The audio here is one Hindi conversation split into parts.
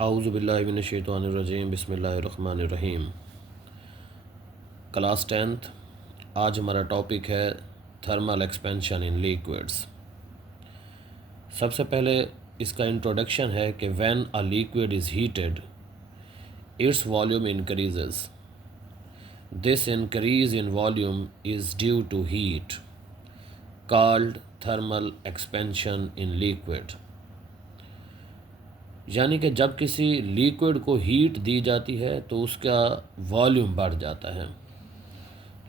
औज़ु बिल्लाहि मिनश्शैतानिर्रजीम बिस्मिल्लाहिर्रहमानिर्रहीम। Class 10th। आज हमारा टॉपिक है थर्मल एक्सपेंशन इन लिक्विड्स। सबसे पहले इसका इंट्रोडक्शन है कि when a liquid is heated its volume increases. This increase in volume is due to heat called thermal expansion in liquid. यानी कि जब किसी लिक्विड को हीट दी जाती है तो उसका वॉल्यूम बढ़ जाता है।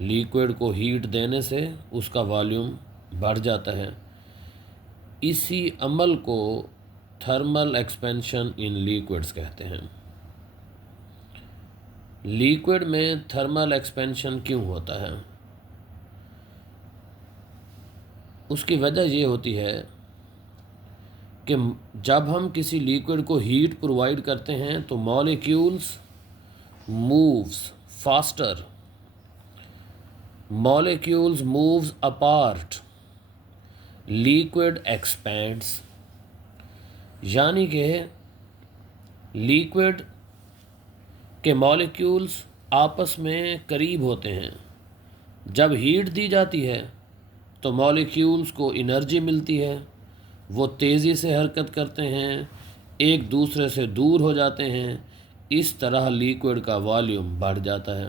लिक्विड को हीट देने से उसका वॉल्यूम बढ़ जाता है। इसी अमल को थर्मल एक्सपेंशन इन लिक्विड्स कहते हैं। लिक्विड में थर्मल एक्सपेंशन क्यों होता है? उसकी वजह ये होती है कि जब हम किसी लिक्विड को हीट प्रोवाइड करते हैं तो molecules moves faster, molecules moves apart, liquid expends. यानी कि लिक्विड के मॉलिक्यूल्स आपस में करीब होते हैं। जब हीट दी जाती है तो मॉलिक्यूल्स को एनर्जी मिलती है, वो तेज़ी से हरकत करते हैं, एक दूसरे से दूर हो जाते हैं। इस तरह लिक्विड का वॉल्यूम बढ़ जाता है।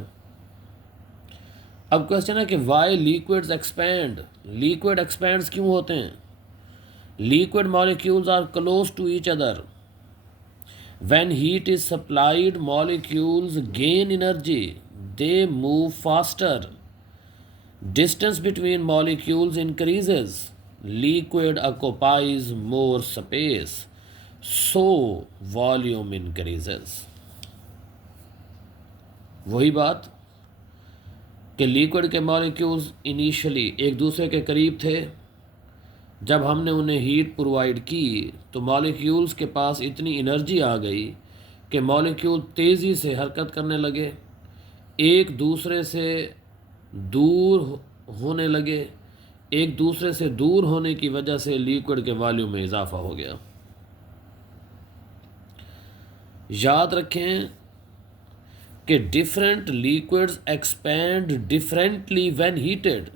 अब क्वेश्चन है कि why liquids expand. Liquid expands क्यों होते हैं? Liquid molecules are close to each other. When heat is supplied molecules gain energy, they move faster, distance between molecules increases, liquid occupies more space, so volume increases। वही बात कि लिक्विड के मॉलिक्यूल्स इनिशियली एक दूसरे के करीब थे। जब हमने उन्हें हीट प्रोवाइड की तो मॉलिक्यूल्स के पास इतनी एनर्जी आ गई कि मॉलिक्यूल तेज़ी से हरकत करने लगे, एक दूसरे से दूर होने लगे। एक दूसरे से दूर होने की वजह से लिक्विड के वॉल्यूम में इजाफा हो गया। याद रखें कि different liquids expand differently when heated.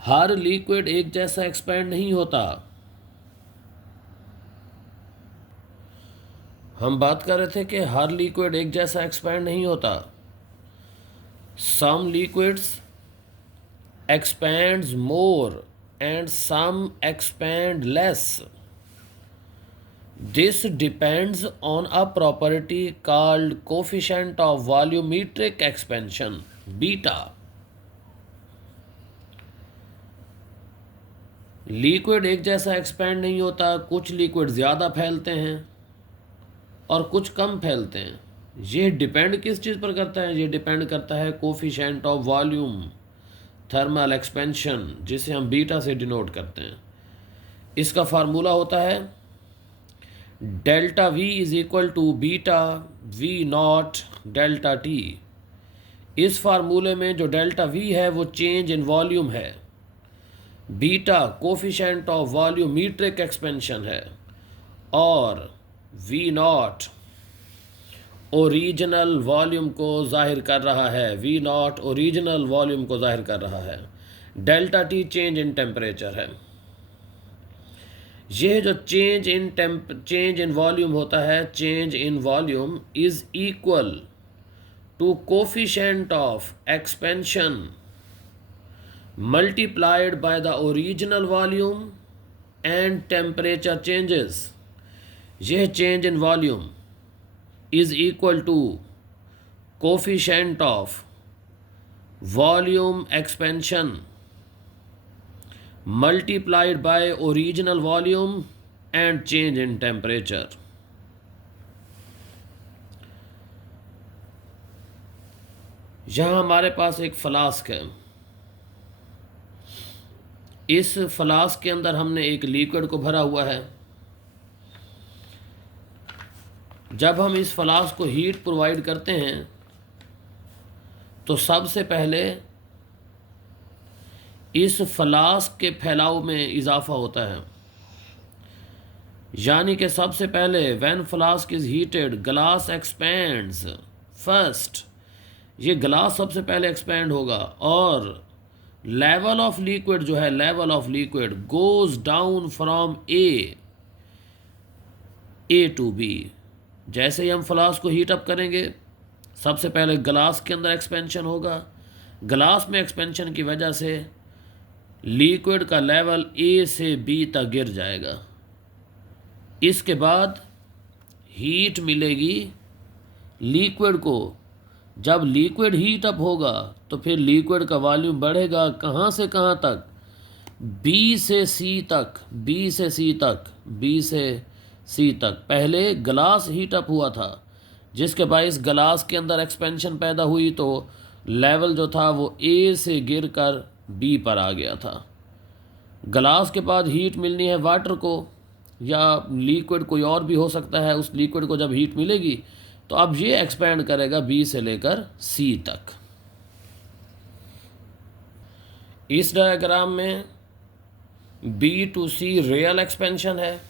Her liquid एक जैसा एक्सपैंड नहीं होता। हम बात कर रहे थे कि हर लिक्विड एक जैसा एक्सपैंड नहीं होता। Some liquids expands more and some expand less. This depends on a property called coefficient of volumetric expansion, beta. Liquid एक जैसा एक्सपेंड नहीं होता। कुछ लिक्विड ज़्यादा फैलते हैं और कुछ कम फैलते हैं। ये डिपेंड किस चीज़ पर करता है? ये डिपेंड करता है coefficient of volume, thermal expansion, जिसे हम बीटा से डिनोट करते हैं। इसका फार्मूला होता है delta V is equal to beta V naught delta T. इस फार्मूले में जो डेल्टा वी है वो चेंज इन वॉल्यूम है, beta coefficient of volumetric expansion है और वी नॉट ओरिजिनल वॉल्यूम को जाहिर कर रहा है। वी नॉट ओरिजिनल वॉल्यूम को जाहिर कर रहा है। Delta T change in temperature है। यह जो चेंज इन वॉल्यूम होता है, change in volume is equal to coefficient of expansion multiplied by the original volume and temperature changes. यह change in volume is equal to coefficient of volume expansion multiplied by original volume and change in temperature। यहाँ हमारे पास एक फ्लास्क है। इस फ्लास्क के अंदर हमने एक लिक्विड को भरा हुआ है। जब हम इस फ्लास्क को हीट प्रोवाइड करते हैं तो सबसे पहले इस फ्लास्क के फैलाव में इजाफा होता है। यानी कि सबसे पहले when flask is heated glass expends first, ये ग्लास सबसे पहले एक्सपेंड होगा और लेवल ऑफ लिक्विड जो है, level of liquid goes down from A to B. जैसे ही हम फ्लास्क को हीट अप करेंगे सबसे पहले ग्लास के अंदर एक्सपेंशन होगा, ग्लास में एक्सपेंशन की वजह से लिक्विड का लेवल ए से बी तक गिर जाएगा। इसके बाद हीट मिलेगी लिक्विड को। जब लिक्विड हीट अप होगा तो फिर लिक्विड का वॉल्यूम बढ़ेगा कहाँ से कहाँ तक, बी से सी तक, बी से सी तक, बी से सी तक। पहले ग्लास हीट अप हुआ था जिसके बायस ग्लास के अंदर एक्सपेंशन पैदा हुई तो लेवल जो था वो ए से गिरकर बी पर आ गया था। ग्लास के बाद हीट मिलनी है वाटर को या लिक्विड कोई और भी हो सकता है, उस लिक्विड को जब हीट मिलेगी तो अब ये एक्सपेंड करेगा बी से लेकर सी तक। इस डायग्राम में B to C real expansion है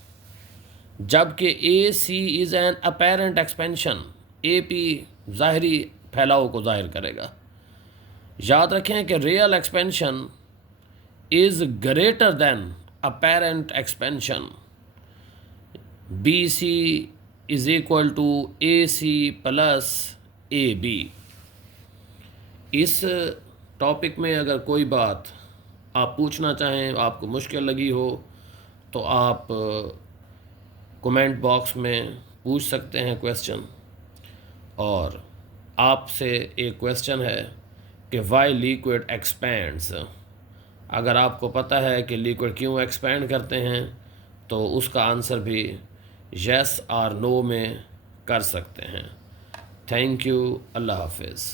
जबकि A C is an apparent expansion, A P ज़ाहरी फैलाव को जाहिर करेगा। याद रखें कि real expansion is greater than apparent expansion. B C is equal to A C plus A B. इस टॉपिक में अगर कोई बात आप पूछना चाहें, आपको मुश्किल लगी हो, तो आप कमेंट बॉक्स में पूछ सकते हैं क्वेश्चन। और आपसे एक क्वेश्चन है कि वाई लिक्विड एक्सपैंड्स। अगर आपको पता है कि लिक्विड क्यों एक्सपैंड करते हैं तो उसका आंसर भी यस और नो में कर सकते हैं। Thank you. अल्लाह हाफिज़।